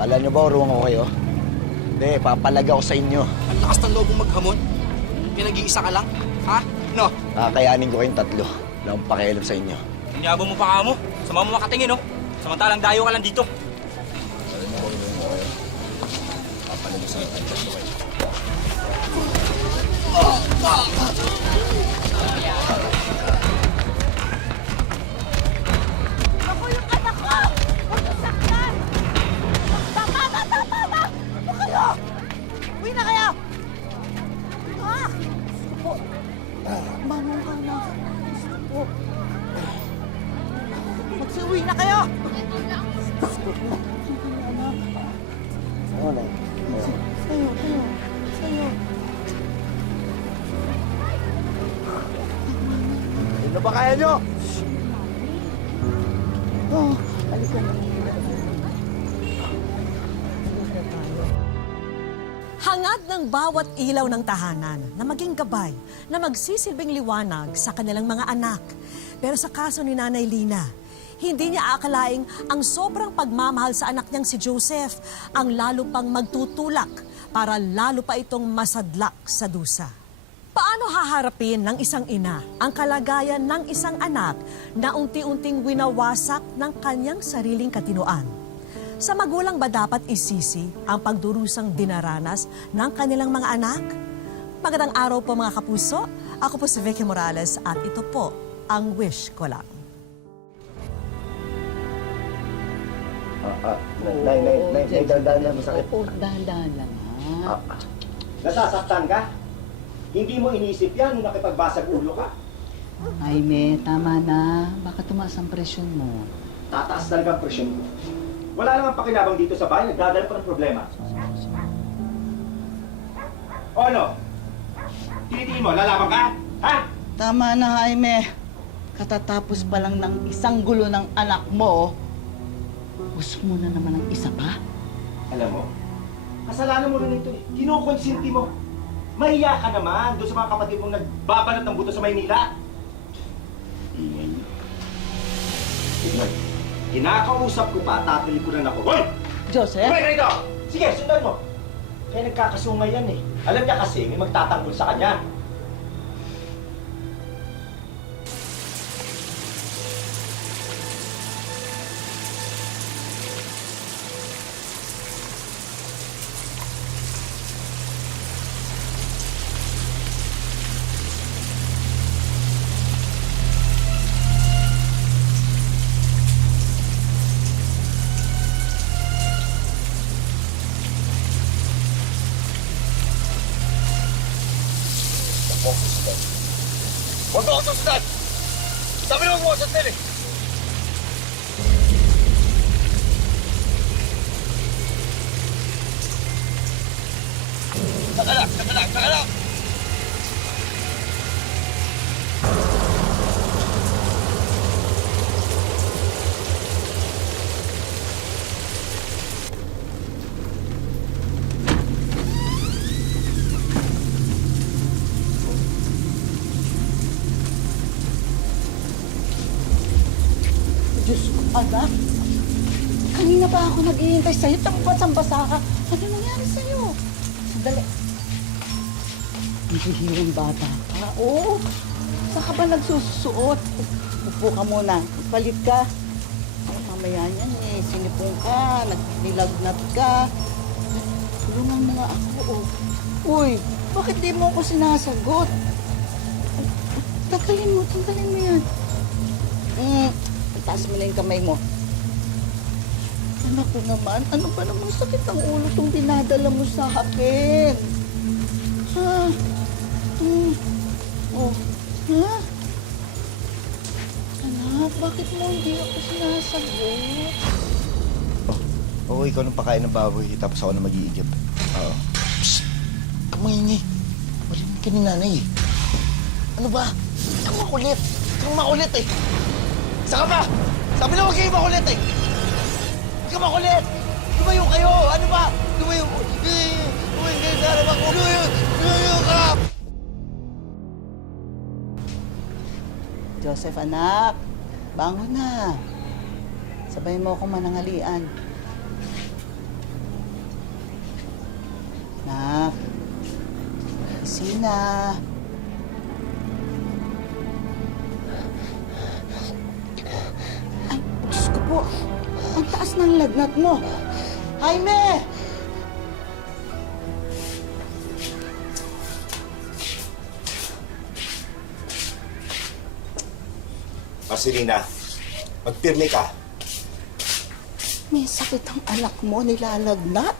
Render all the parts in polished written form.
Kala nyo ba urungan ko kayo? Hindi, papalaga ko sa inyo. Ang lakas ng loob mong maghamon. Pinag-iisa ka lang. Ha? No? Kakayanin ko kayong tatlo. Wala akong pakialam sa inyo. Inyabo mo pa ka mo. Sama mo makatingin, no? Samantalang dayo ka lang dito. Papalaga sa inyo tatlo kayo. Ako yung anak ko! Huwag yung saktan! Tama! Ano kayo? Uwi na kayo! Ah! Opo. Manong ka na. Opo. Magsiuwi na kayo! Ano na? Sa'yo. Ano ba kaya nyo? Oh, halika na. Hangad ng bawat ilaw ng tahanan na maging gabay na magsisilbing liwanag sa kanilang mga anak. Pero sa kaso ni Nanay Lina, hindi niya akalaing ang sobrang pagmamahal sa anak niyang si Joseph ang lalo pang magtutulak para lalo pa itong masadlak sa dusa. Paano haharapin ng isang ina ang kalagayan ng isang anak na unti-unting winawasak ng kanyang sariling katinoan? Sa magulang ba dapat isisi ang pagdurusang dinaranas ng kanilang mga anak? Magandang araw po mga kapuso. Ako po si Vicky Morales at ito po ang Wish Ko Lang. Nay, dahan-dahan lang masakit. Oo, dahan-dahan lang ha. Nasasaktan ka? Hindi mo inisip yan nung nakipagbasag ulo ka. Jaime, tama na. Baka tumaas ang presyon mo. Tataas talaga ang presyon mo. Wala namang pakinabang dito sa bahay, nagdadala pa ng problema. O ano? Tinitingin mo, lalaban ka? Ha? Tama na, Jaime. Katatapos pa lang ng isang gulo ng anak mo. Gusto mo na naman ng isa pa? Alam mo, kasalanan mo rin ito eh. Kinukonsinti mo. Mahiya ka naman doon sa mga kapatid mong nagbabanat ng buto sa Maynila. Ingay niyo. Tignan, kinakausap ko pa, tatalikuran ako. Hoy! Joseph? Kumay ka rito! Sige, sundan mo. Kaya nagkakasungay yan eh. Alam niya kasi may magtatanggol sa kanya. Huwag ako susundan! Sabi naman mo ako susundan eh! Saka lang! Diyos ko, anak. Kanina pa ako naghihintay sa'yo. Tambas-ambasa ka. Ano nangyari sa'yo? Sandali. Hihirang bata ka. Oo. Saan ka ba nagsusuot? Upo ka muna. Palit ka. Mamaya niyan eh. Sinipong ka. Nagnilagnat ka. Tulungan mo nga ako. Uy, bakit di mo ako sinasagot? Tanggalin mo yan. Taas mo na yung kamay mo. Anak ko naman, ano ba namang sakit ang ulo itong dinadala mo sa akin? Ha? Oh, ha? Anak, bakit mo hindi ako sinasagot? Oo, ikaw nang pakain ng baboy, tapos ako na mag-iigip. Oo. Psst! Kamahingi. Marinig ka ni nanay eh. Ano ba? Ikaw makulit. Ikaw makulit eh. Saka ba? Sabi na huwag kayo makulit eh. Ikaw makulit. Lumayo kayo. Ano ba? Lumayo. Lumayo kayo sa harap ako. Lumayo ka. Joseph, anak. Bangon na. Sabayin mo ako manangalian. Anak. Sina. Ay, Diyos ko po. Ang taas ng lagnat mo. Jaime! Marcelina, magpirme ka. May sakit ang anak mo, nilalagnat.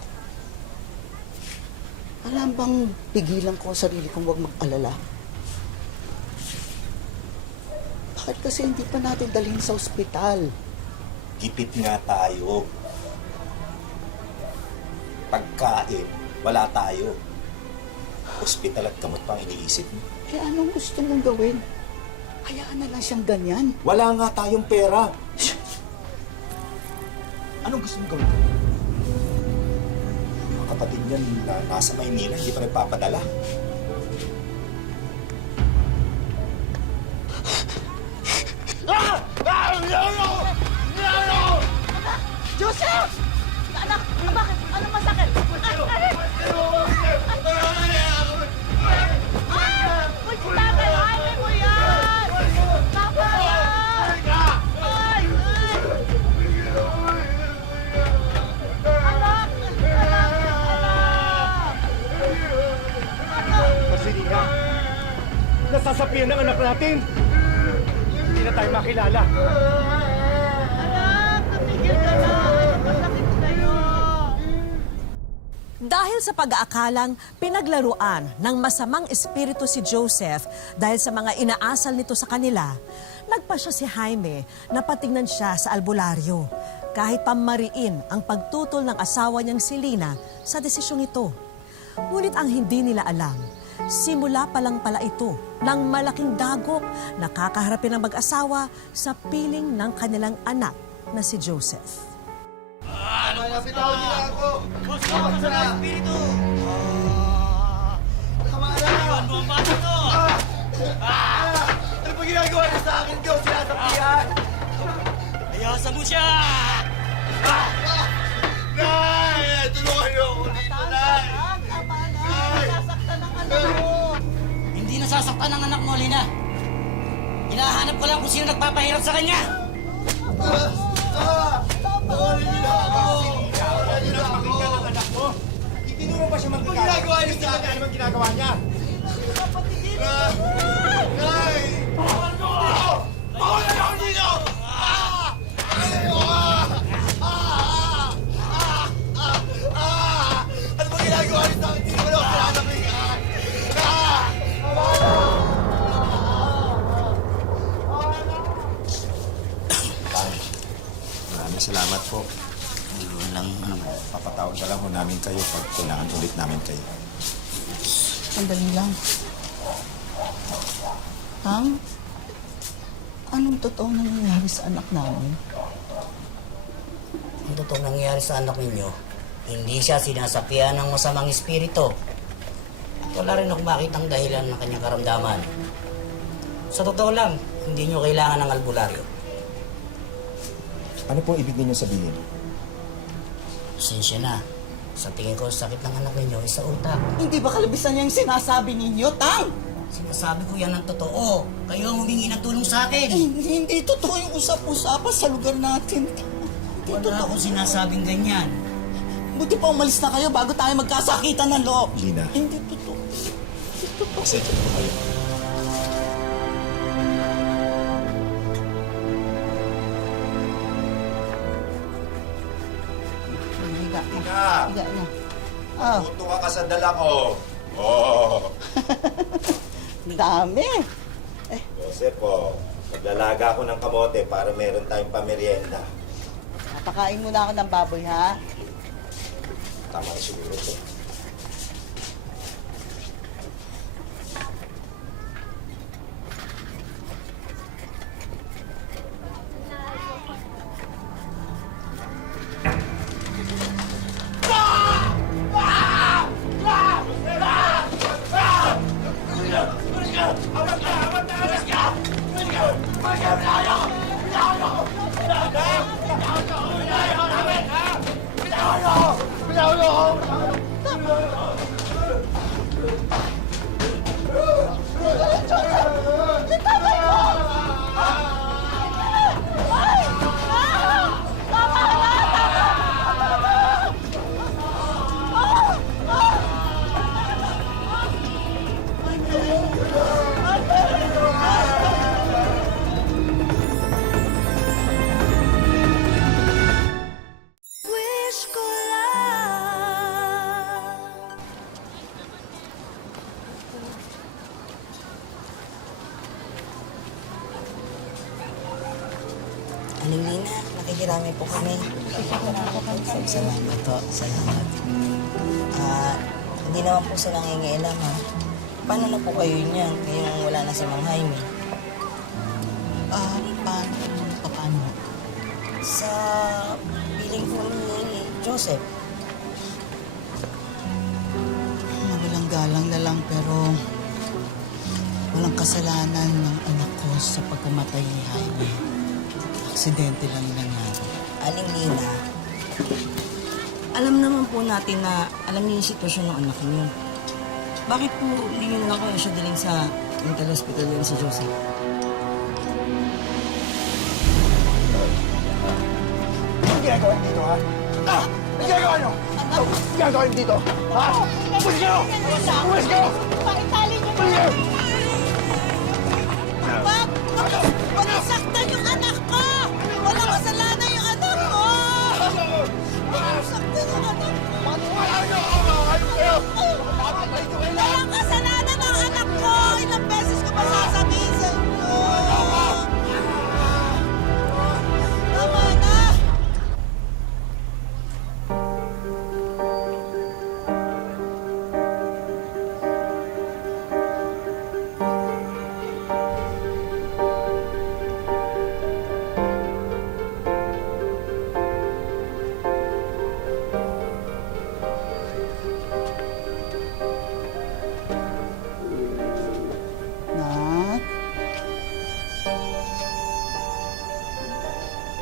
Alam bang pigilan ko ang sarili kong huwag mag-alala? Bakit kasi hindi pa natin dalhin sa ospital? Gipit nga tayo. Pagkain, wala tayo. Ospital at gamot pang iniisip mo. Eh anong gusto mong gawin? Hayaan na lang siyang ganyan. Wala nga tayong pera. Anong gusto mong gawin? Mga kapatid niyan na nasa Maynila, hindi pa nagpapadala. Joseph! Anak, bakit? Ano masakit? Uy, tatay, ayaw mo yan! Tama yan! Ay! Anak! Marcelina, nasasapian ng anak natin. Hindi na tayo makilala. Anak! Tumigil ka na! Masakit sa'yo! Dahil sa pag-aakalang pinaglaruan ng masamang espiritu si Joseph dahil sa mga inaasal nito sa kanila, nagpasya si Jaime na patingnan siya sa albularyo kahit pamariin ang pagtutol ng asawa niyang si Lina sa desisyong ito. Ngunit ang hindi nila alam, simula pa lang pala ito ng malaking dagok na kakaharapin ng mag-asawa sa piling ng kanilang anak na si Joseph. Ano pa ginagawa niyo sa akin, Diyos? Sinasapian! Ayasan mo siya! Nay! Tulungan niyo ako dito, Nay! Tama na! Nasasaktan ang anak mo! Hindi nasasaktan ang anak mo, Lina. Hinahanap ko lang kung sino nagpapahirap sa kanya. Itinuro ba siya magkakaroon? Ginagawa niyo sa akin! Ano ginagawa niya? Nay! Bawal mo ako! Bawal na ako dito! Ano ba ginagawa niyo sa akin? Hindi naman ako sinasabihan! Maraming salamat po. Papatawag na lang ho namin kayo pag kailangan ulit namin kayo. Sandali lang. Tang, anong totoo nangyayari sa anak namin? Ang totoong nangyayari sa anak ninyo, hindi siya sinasapian ng masamang espiritu. Wala rin akong makitang dahilan ng kanyang karamdaman. Sa totoo lang, hindi nyo kailangan ng albularyo. Ano po ibig ninyo sabihin? Pasensya na. Sa tingin ko, sakit ng anak ninyo ay sa utak. Hindi ba kalabisan niya yung sinasabi ninyo, Tang? Sinasabi ko yan ng totoo. Kayo ang humingi ng tulong sa akin. Hindi totoo yung usap-usapan sa lugar natin. Hindi Wala totoo. akong sinasabing ganyan. Buti pa umalis na kayo bago tayo magkasakitan ng loob. Lina. Hindi totoo. Hindi totoo. Pasensya po kayo. Higa na. Lina! Higa na. Ah, Tutuwa ka sa dala ko. Oh. dami. Joseph, oh. Maglalaga ako ng kamote para meron tayong pamerienda. Napakain muna ako ng baboy, ha? Tama na siguro ito. Aling Nina, nakikirami po kami. Salamat po, salamat. Hindi naman po sa nangingialam ha. Paano na po kayo niyan ngayong wala na si Mang Jaime? Paano? Sa piling po ni Joseph. Mawalang galang na lang pero walang kasalanan ng anak ko sa pagkamatay ni Jaime. Aksidente lang nangyari. Aling Nina, alam naman po natin na alam niyo yung sitwasyon ng anak niyo. Bakit po hindi niyo na lang kayo siya daling sa mental hospital yan si Joseph? Anong ginagawa niyo dito, ha? Anong ginagawa niyo? Anong ginagawa niyo dito? Ha? Umalis kayo! Umalis kayo! Paitali niyo Umalis kayo! Wag nasaktan yung anak ko! Walang kasalanan yung anak ko! Wag nasaktan yung anak ko! Wala niyo ako! Ayun kayo! Walang kasalanan ng anak ko! Ilang beses ko pa sasabihin sa inyo! Tama na! Nak?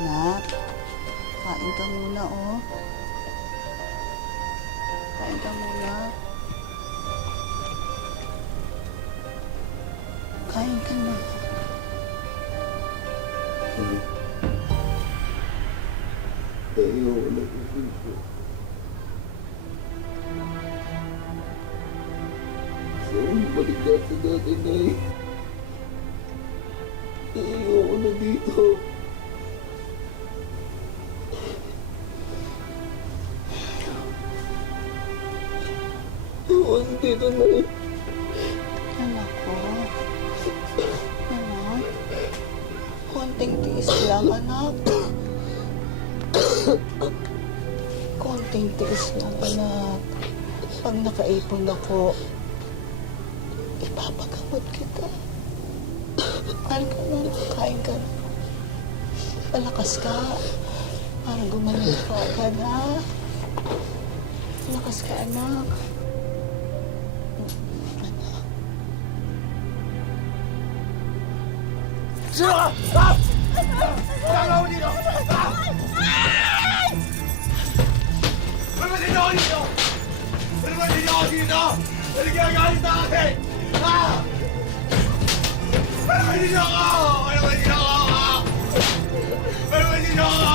Nak? Kain ka muna, oh. Kain ka muna. Kain ka na. Balik na sa dati, Nay. Ayoko na dito. Ayoko na dito, Nay. Anak ko. Anak. Konting tiis lang, anak. Konting tiis lang, anak. Pag nakaipon ako, ipapagamot kita. Mahal ka na, kain ka na. Malakas ka. Para gumaling ka agad, ha? Malakas ka, anak. Sino ka? Ha? Ginagawa mo dito? Ha? Ano ba dito ako dito? Ano ba dito ako dito? Ano ginagalit sa akin? Ha? Ano ba dito ako? Ano ba dito ako? Ano ba dito ako?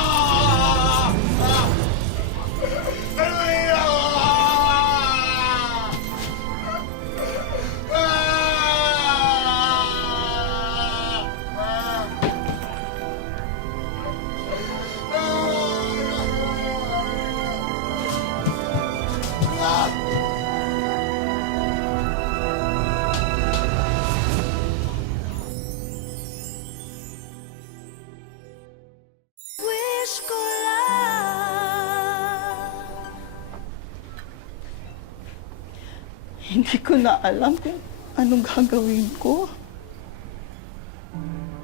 Ha? Ano ba dito ako? Wish ko lang. Hindi ko na alam kung anong gagawin ko.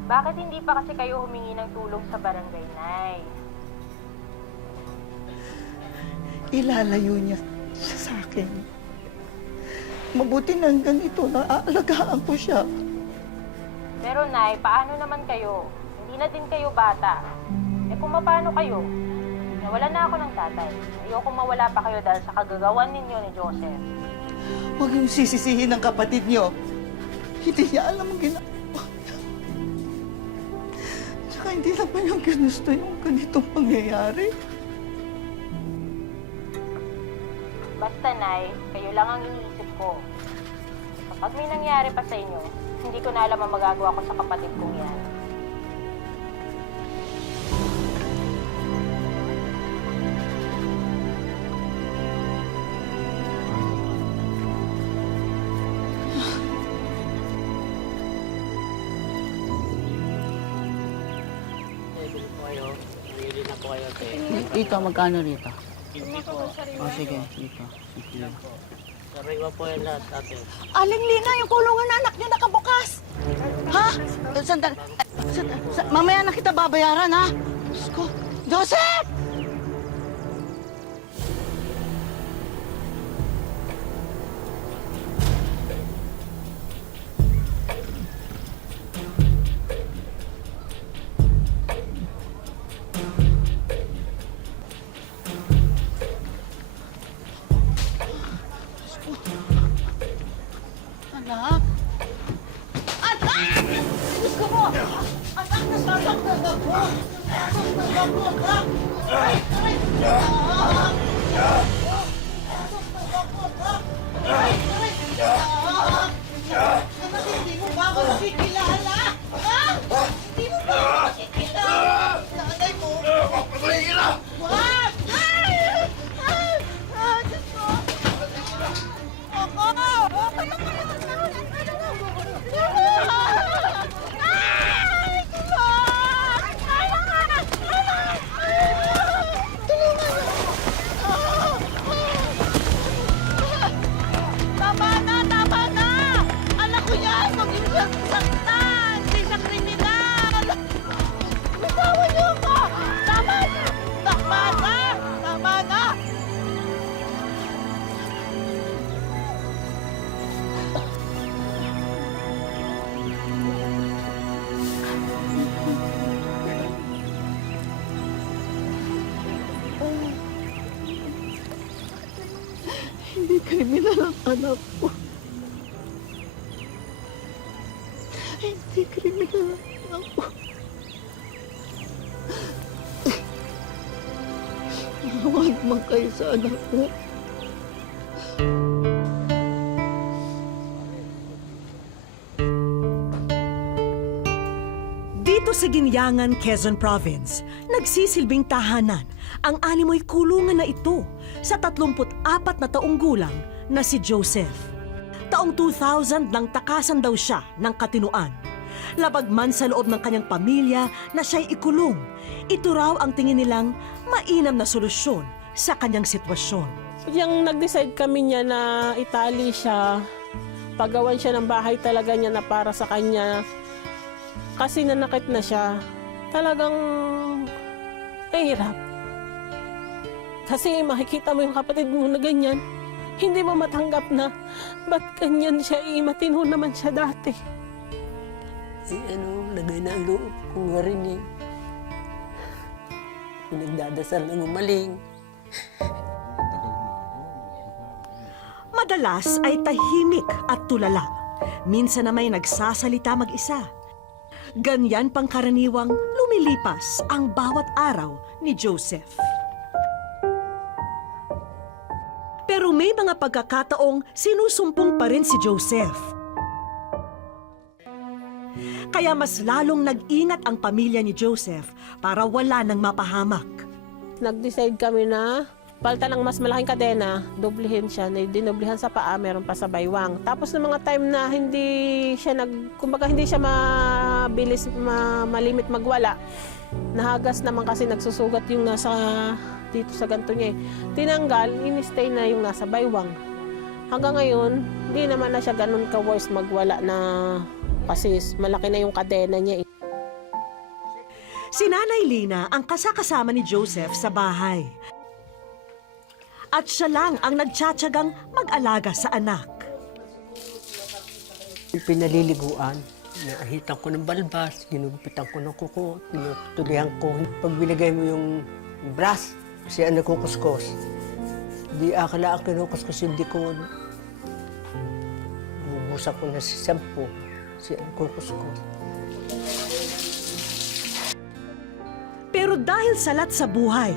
Bakit hindi pa kasi kayo humingi ng tulong sa barangay, Nay? Ilalayo niya siya sa akin. Mabuti na ganito, naaalagaan ko siya. Pero Nay, paano naman kayo? Hindi na din kayo bata. Eh kung paano kayo? Nawalan na ako ng tatay. Ayoko mawala pa kayo dahil sa kagagawan ninyo ni Joseph. Huwag yung sisisihin ng kapatid niyo. Hindi niya alam ang ginagawa niya. Tsaka hindi naman yung ginusto yung ganitong pangyayari. Basta, Nay, kayo lang ang iniisip ko. Kapag may nangyari pa sa inyo, hindi ko na alam ang magagawa ko sa kapatid kong yan. Bili po kayo. kayo, te. Dito, magkano rito? Hindi po. O, sige, dito. Sige. Sariwa po yung lahat, ate. Aling Lina, yung kulungan na anak niya nakabukas. Ha? Sandali. Mamaya na kita babayaran, ha? Diyos ko. Joseph! Anak? Anak! Diyos ko mo! Anak, nasasaktan ako! Nasasaktan ako, anak! Aray! Aray! Anak! Nasasaktan ako, anak! Aray! Aray! Anak! Anak, hindi mo ba ako nakikilala? Ha? Hindi mo ba ako nakikilala? Nanay mo! Patuloy ka na! Wag! Ay! Ay! Ah, Diyos ko! Ako! Tama na! Anak ko yan! Huwag yung saktan! Hindi siya kriminal! Bitawan niyo ako! Tama na! Tama na! Hindi kriminal ang anak ko. Hindi kriminal ang anak ko. Huwag man kayo sa anak ko. Dito sa Ginyangan, Quezon Province, nagsisilbing tahanan ang animoy kulungan na ito sa 34 na taong gulang na si Joseph. Taong 2000 nang takasan daw siya ng katinuan. Labag man sa loob ng kanyang pamilya na siya'y ikulong, ito raw ang tingin nilang mainam na solusyon sa kanyang sitwasyon. Yung nag-decide kami niya na itali siya, pagawan siya ng bahay talaga niya na para sa kanya. Kasi nanakit na siya, talagang hirap. Kasi makikita mo yung kapatid mo na ganyan, hindi mo matanggap na ba't ganyan siya, matino naman siya dati. Lagay na ang loob ko nga rin eh. Nagdadasal ng umaling. Madalas ay tahimik at tulala. Minsan na may nagsasalita mag-isa. Ganyan pang karaniwang lumilipas ang bawat araw ni Joseph. Pero may mga pagkakataong sinusumpong pa rin si Joseph. Kaya mas lalong nag-ingat ang pamilya ni Joseph para wala nang mapahamak. Nag-decide kami na palta ng mas malaking kadena, doblihin siya, dinoblihan sa paa, meron pa sa baywang. Tapos ng mga time na hindi siya kumbaga hindi siya mabilis, malimit magwala, nahagas naman kasi nagsusugat yung nasa dito sa ganto niya eh. Tinanggal, in-stay na yung nasa baywang. Hanggang ngayon, hindi naman na siya ganun ka-worse magwala na kasi malaki na yung kadena niya eh. Si Nanay Lina ang kasakasama ni Joseph sa bahay. At siya lang ang nagtsatsagang mag-alaga sa anak. Pinaliliguan, naahitan ko ng balbas, ginugupitan ko ng kuko, tinutulihan ko. Pag binigay mo yung brush, siya ang nagkukuskos. Di akala ang kinukuskus yung dikon. Bubusak ko na si shampoo, siya ang kukuskos. Pero dahil salat sa buhay,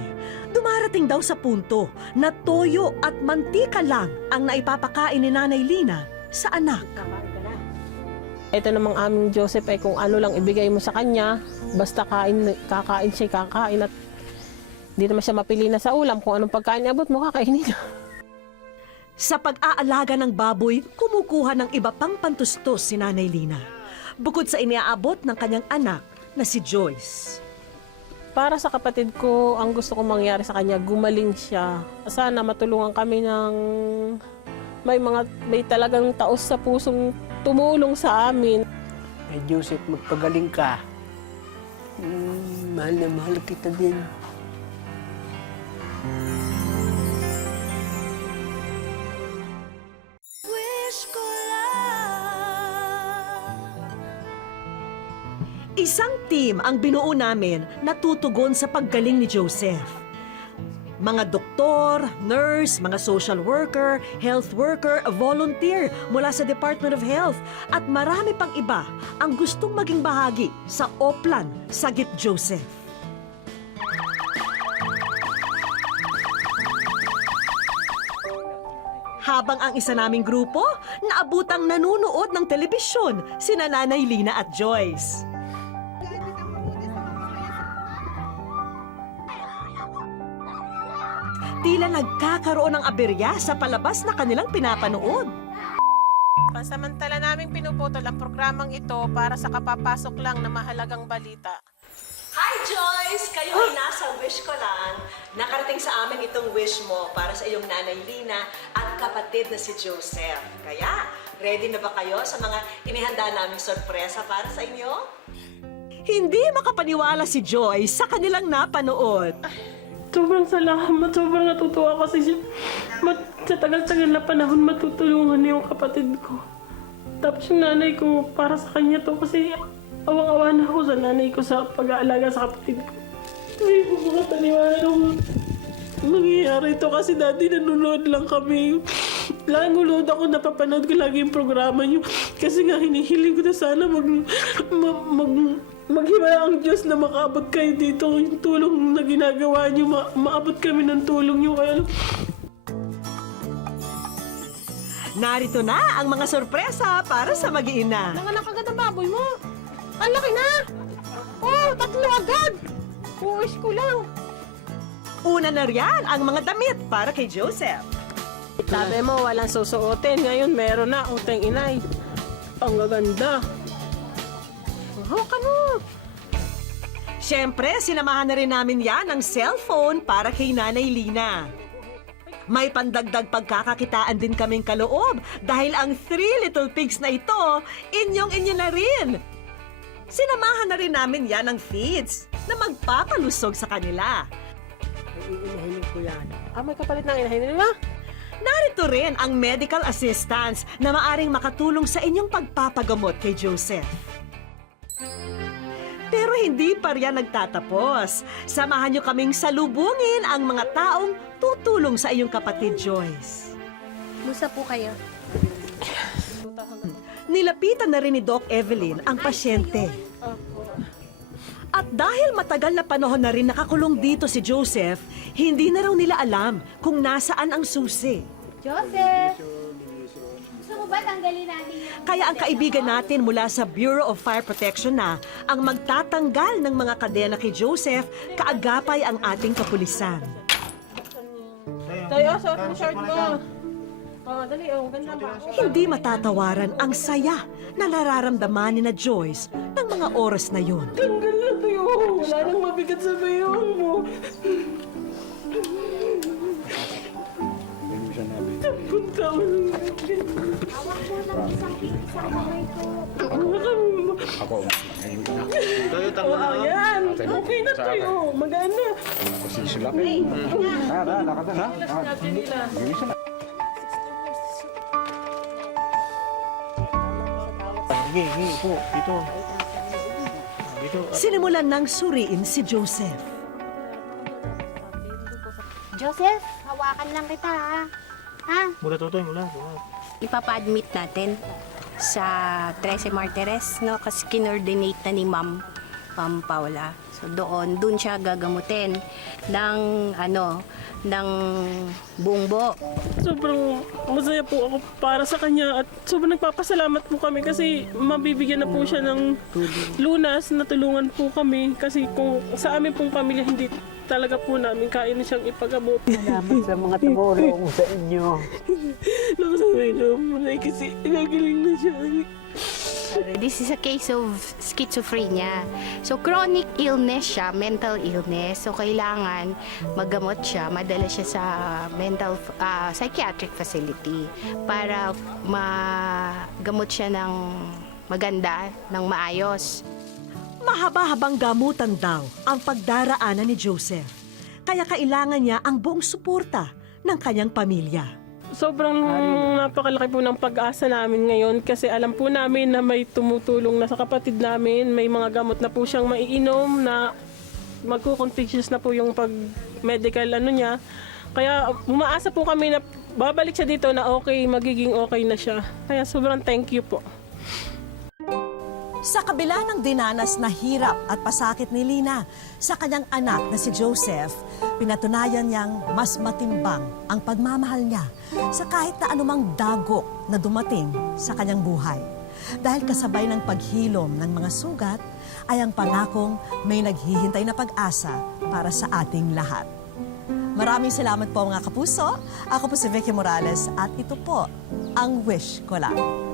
dumarating daw sa punto na toyo at mantika lang ang naipapakain ni Nanay Lina sa anak. Ito namang aming Joseph ay kung ano lang ibigay mo sa kanya, basta kakain siya, kakain at hindi naman siya mapili na sa ulam. Kung anong pagkain abot mo, kakainin niya. Sa pag-aalaga ng baboy, kumukuha ng iba pang pantustos si Nanay Lina. Bukod sa iniaabot ng kanyang anak na si Joyce. Para sa kapatid ko, ang gusto kong mangyari sa kanya, gumaling siya. Sana matulungan kami ng may talagang taos sa pusong tumulong sa amin. Ay, Joseph, magpagaling ka. Mahal na mahal kita din. Isang team ang binuo namin na tutugon sa paggaling ni Joseph. Mga doktor, nurse, mga social worker, health worker, volunteer mula sa Department of Health at marami pang iba ang gustong maging bahagi sa Oplan Sagip Joseph. Habang ang isa naming grupo, naabutang nanunood ng telebisyon, sina Nanay Lina at Joyce. Tila nagkakaroon ng aberya sa palabas na kanilang pinapanood. Pansamantala naming pinuputol ang programang ito para sa kapapasok lang na mahalagang balita. Hi Joyce! Kayo ay nasa wish ko lang. Nakarating sa amin itong wish mo para sa iyong Nanay Lina at kapatid na si Joseph. Kaya, ready na ba kayo sa mga inihanda naming sorpresa para sa inyo? Hindi makapaniwala si Joyce sa kanilang napanood. Sobrang salamat, sobrang natutuwa kasi sa tagal-tagal na panahon matutulungan niya yung kapatid ko. Tapos yung nanay ko, para sa kanya to kasi awang-awa na ako sa nanay ko sa pag-aalaga sa kapatid ko. Hindi ko makataniwala nung mangyayari ito kasi dati nanonood lang kami. Laging ulood ako, napapanood ko lagi yung programa niyo. Kasi nga hinihiling ko na sana maghimaya ang Diyos na makaabot kayo dito. Yung tulong na ginagawa niyo, maabot kami ng tulong niyo. Kaya Narito na ang mga sorpresa para sa mag-iina. nanganak agad ang baboy mo. Ang laki na! Oh, 3 agad! Uwis ko lang. Una na riyan ang mga damit para kay Joseph. Sabi mo, walang susuotin. Ngayon, meron na. Uteng inay. Ang gaganda. Hawakan mo. Siyempre, sinamahan na rin namin yan ng cellphone para kay Nanay Lina. May pandagdag pagkakakitaan din kaming kaloob dahil ang 3 little pigs na ito, inyong-inyo na rin. Sinamahan na rin namin yan ng feeds na magpapalusog sa kanila. Ay, inahinin ko yan. May kapalit ng inahin nila. Narito rin ang medical assistance na maaring makatulong sa inyong pagpapagamot kay Joseph. Pero hindi pa riyan nagtatapos. Samahan niyo kaming salubungin ang mga taong tutulong sa iyong kapatid Joyce. Musta po kayo? Nilapitan na rin ni Doc Evelyn ang pasyente. At dahil matagal na panahon na rin nakakulong dito si Joseph, hindi na raw nila alam kung nasaan ang susi. Joseph! Gusto mo ba tanggalin natin yung... Kaya ang kaibigan natin mula sa Bureau of Fire Protection na ang magtatanggal ng mga kadena kay Joseph, kaagapay ang ating kapulisan. Tayo, suot mo shirt mo. Dali, ganda ba? Hindi matatawaran ang saya na nararamdaman ni na Joyce ng mga oras na yun. Tanggal na tayo. Wala nang mabigat sa bayong mo. Punta mo. Tayo, tango na. Ayan. Okay na tayo. Magana. Sinimulan ng suriin si Joseph. Joseph, hawakan lang kita ha. Ha? Mula tutoy, mula. Ipapa-admit natin sa 13 Martires, no? Kasi kinordinate na ni Ma'am Paula. So doon siya gagamutin ng ng buong buo. Sobrang masaya po ako para sa kanya at sobrang nagpapasalamat po kami kasi mabibigyan na po siya ng lunas na tulungan po kami kasi kung sa amin pong pamilya hindi talaga po namin kaya na siyang ipagamot. Salamat sa mga tumulong sa inyo. Nakasabay na po na kasi nagaling na siya. This is a case of schizophrenia. So chronic illness siya, mental illness. So kailangan maggamot siya, madala siya sa mental psychiatric facility para magamot siya ng maganda, ng maayos. Mahaba-habang gamutan daw ang pagdaraanan ni Joseph. Kaya kailangan niya ang buong suporta ng kanyang pamilya. Sobrang napakalaki po ng pag-asa namin ngayon kasi alam po namin na may tumutulong na sa kapatid namin. May mga gamot na po siyang maiinom na magkukontagious na po yung pag-medical niya. Kaya umaasa po kami na babalik siya dito na okay, magiging okay na siya. Kaya sobrang thank you po. Sa kabila ng dinanas na hirap at pasakit ni Lina sa kanyang anak na si Joseph, pinatunayan niyang mas matimbang ang pagmamahal niya sa kahit na anumang dagok na dumating sa kanyang buhay. Dahil kasabay ng paghilom ng mga sugat ay ang pangakong may naghihintay na pag-asa para sa ating lahat. Maraming salamat po mga kapuso. Ako po si Vicky Morales at ito po ang Wish Ko Lang.